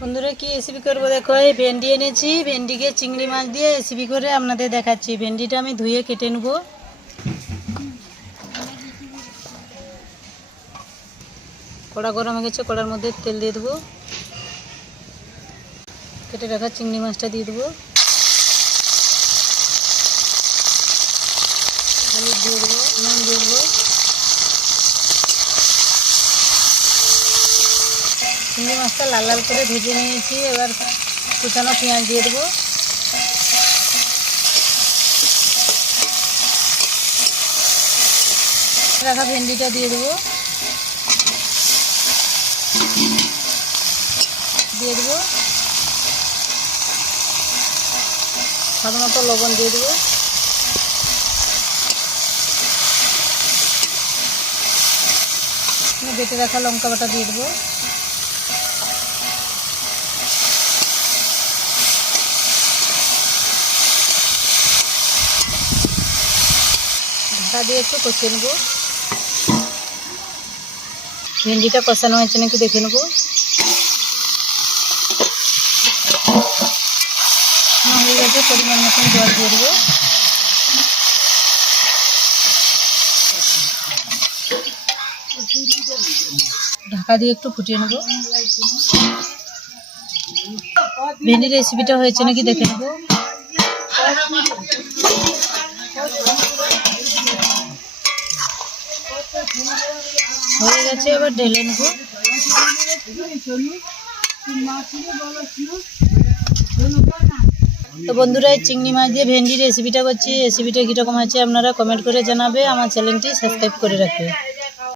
বন্ধুরা কি রেসিপি করবো দেখো, এই ভেন্ডি এনেছি, ভেন্ডিকে চিংড়ি মাছ দিয়ে রেসিপি করে আপনাদের দেখাচ্ছি। ভেন্ডিটা আমি ধুয়ে কেটে নেব। কড়া গরম হয়ে গেছে, কড়ার মধ্যে তেল দিয়ে দেবো। কেটে রাখা চিংড়ি মাছটা দিয়ে দেবো। হলুদ দিয়ে দেবো, নুন দিয়ে দেবো। চিংড়ি মাছটা লাল লাল করে ভেজে নিয়েছি। এবার কুচানো পেঁয়াজ দিয়ে দেবো। রাখা ভেন্ডিটা দিয়ে দেবো। স্বাদ মতো লবণ দিয়ে দেবো। বেটে রাখা লঙ্কা বাটা দিয়ে দেবো। ঢাকা দিয়ে একটু কষিয়ে নেবো। ভেন্ডিটা কষানো হয়েছে নাকি দেখে নেবো। হয়ে গেছে, পরিমাণ মতন জল দিয়ে দেবো। ঢাকা দিয়ে একটু ফুটিয়ে নেবো। ভেন্ডির রেসিপিটা হয়েছে নাকি দেখে নেবো। হয়ে গেছে, এবার ঢেলে নেবো। তো বন্ধুরা, এই চিংড়ি মাছ দিয়ে ভেন্ডির রেসিপিটা করছি। রেসিপিটা কীরকম আছে আপনারা কমেন্ট করে জানাবে। আমার চ্যানেলটি সাবস্ক্রাইব করে রাখবে।